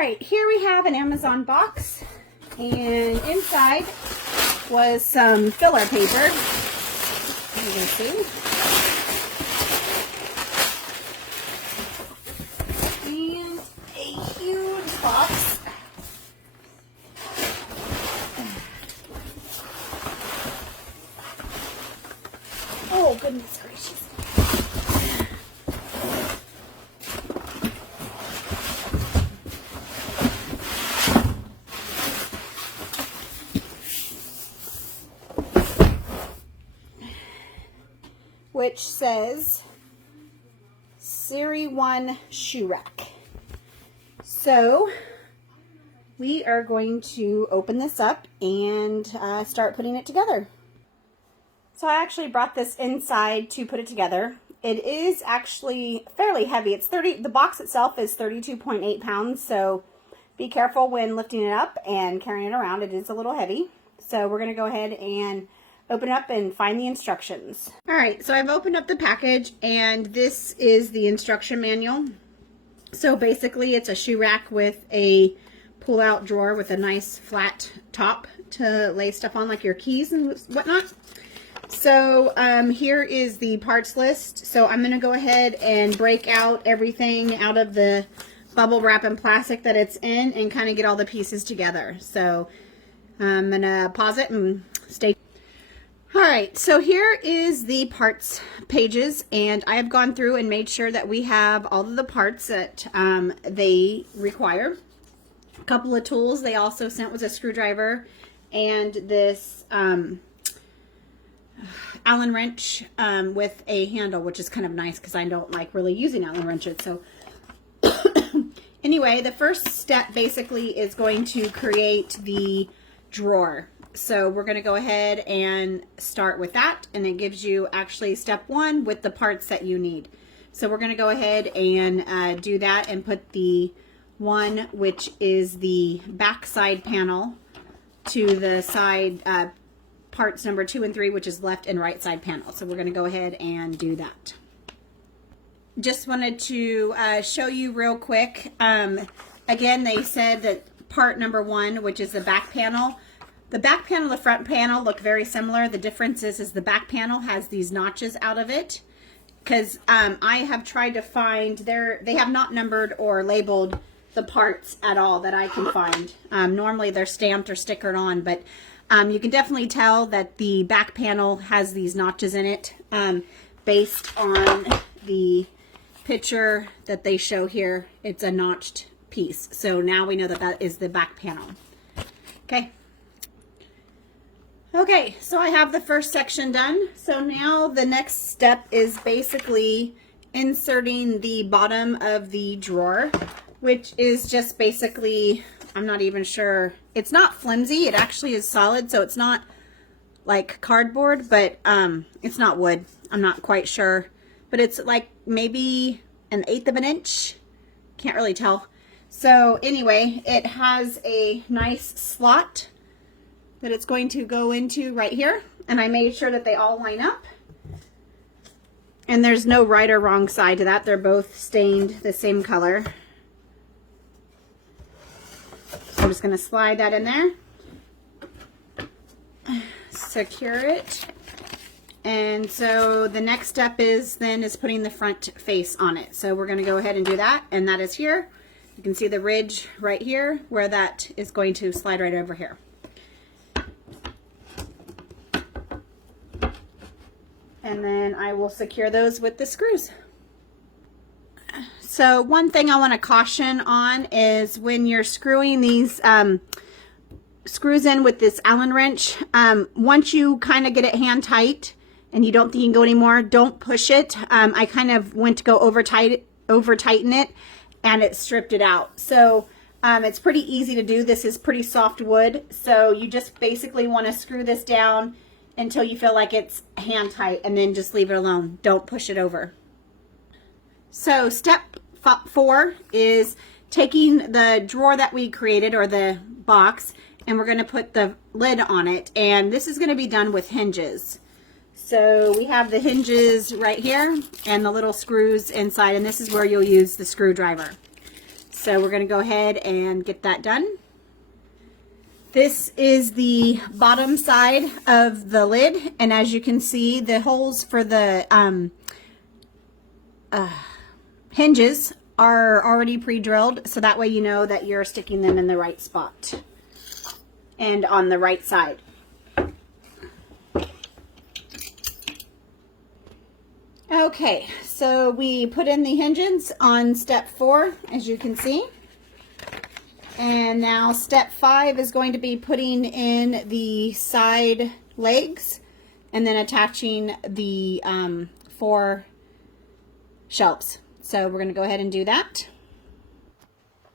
right, here we have an Amazon box, and inside was some filler paper. You can see. And a huge box. Oh, goodness gracious. Which says SEIRIONE shoe rack. So we are going to open this up and start putting it together. So I actually brought this inside to put it together. It is actually fairly heavy. The box itself is 32.8 pounds, so be careful when lifting it up and carrying it around. It is a little heavy. So we're going to go ahead and open it up and find the instructions. All right, so I've opened up the package, and this is the instruction manual. So basically it's a shoe rack with a pull-out drawer with a nice flat top to lay stuff on, like your keys and whatnot. So here is the parts list. So I'm going to go ahead and break out everything out of the bubble wrap and plastic that it's in and kind of get all the pieces together. So I'm going to pause it and stay. All right, so here is the parts pages, and I have gone through and made sure that we have all of the parts that they require. A couple of tools they also sent was a screwdriver and this Allen wrench with a handle, which is kind of nice because I don't like really using Allen wrenches. So anyway, the first step basically is going to create the drawer. So we're going to go ahead and start with that, and it gives you actually step one with the parts that you need. So we're going to go ahead and do that and put the one, which is the back side panel, to the side parts number 2 and 3, which is left and right side panel. So we're going to go ahead and do that. Just wanted to show you real quick. Again, they said that part number 1, which is the back panel, the back panel and the front panel look very similar. The difference is the back panel has these notches out of it, because I have tried to find, they have not numbered or labeled the parts at all that I can find. Normally they're stamped or stickered on, but you can definitely tell that the back panel has these notches in it based on the picture that they show here. It's a notched piece. So now we know that that is the back panel. Okay. Okay, so I have the first section done. So now the next step is basically inserting the bottom of the drawer, which is just basically, I'm not even sure, it's not flimsy, it actually is solid, so it's not like cardboard, but it's not wood. I'm not quite sure, but it's like maybe 1/8 of an inch, can't really tell. So anyway, it has a nice slot that it's going to go into right here, and I made sure that they all line up, and there's no right or wrong side to that. They're both stained the same color. So I'm just going to slide that in there, secure it, and so the next step is putting the front face on it. So we're going to go ahead and do that, and that is here. You can see the ridge right here where that is going to slide right over here. And then I will secure those with the screws. So one thing I want to caution on is when you're screwing these screws in with this Allen wrench, once you kind of get it hand tight and you don't think you can go anymore, don't push it. I kind of went to go over tighten it, and it stripped it out. So it's pretty easy to do. This is pretty soft wood, so you just basically want to screw this down until you feel like it's hand tight, and then just leave it alone. Don't push it over. So step 4 is taking the drawer that we created, or the box, and we're going to put the lid on it, and this is going to be done with hinges. So we have the hinges right here and the little screws inside, and this is where you'll use the screwdriver. So we're going to go ahead and get that done. This is the bottom side of the lid, and as you can see, the holes for the hinges are already pre-drilled, so that way you know that you're sticking them in the right spot and on the right side. Okay, so we put in the hinges on step 4, as you can see. And now step 5 is going to be putting in the side legs and then attaching the 4 shelves. So we're going to go ahead and do that.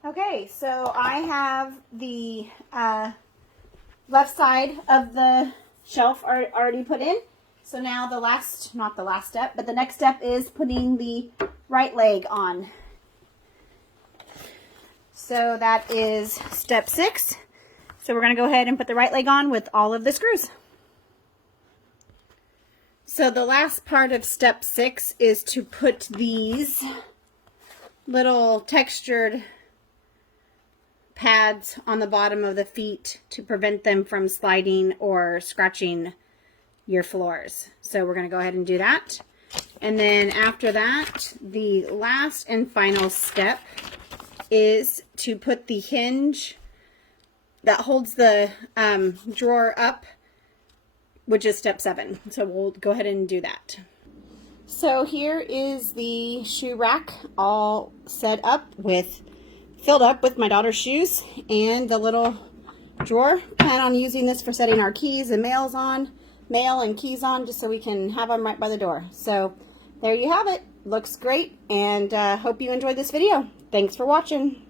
Okay, so I have the left side of the shelf already put in. So now the not the last step, but the next step is putting the right leg on. So that is step 6. So we're going to go ahead and put the right leg on with all of the screws. So the last part of step 6 is to put these little textured pads on the bottom of the feet to prevent them from sliding or scratching your floors. So we're going to go ahead and do that. And then after that, the last and final step is to put the hinge that holds the drawer up, which is step 7. So we'll go ahead and do that. So here is the shoe rack all set up filled up with my daughter's shoes and the little drawer. Plan on using this for setting our keys and mail and keys on, just so we can have them right by the door. So there you have it. Looks great, and hope you enjoyed this video. Thanks for watching.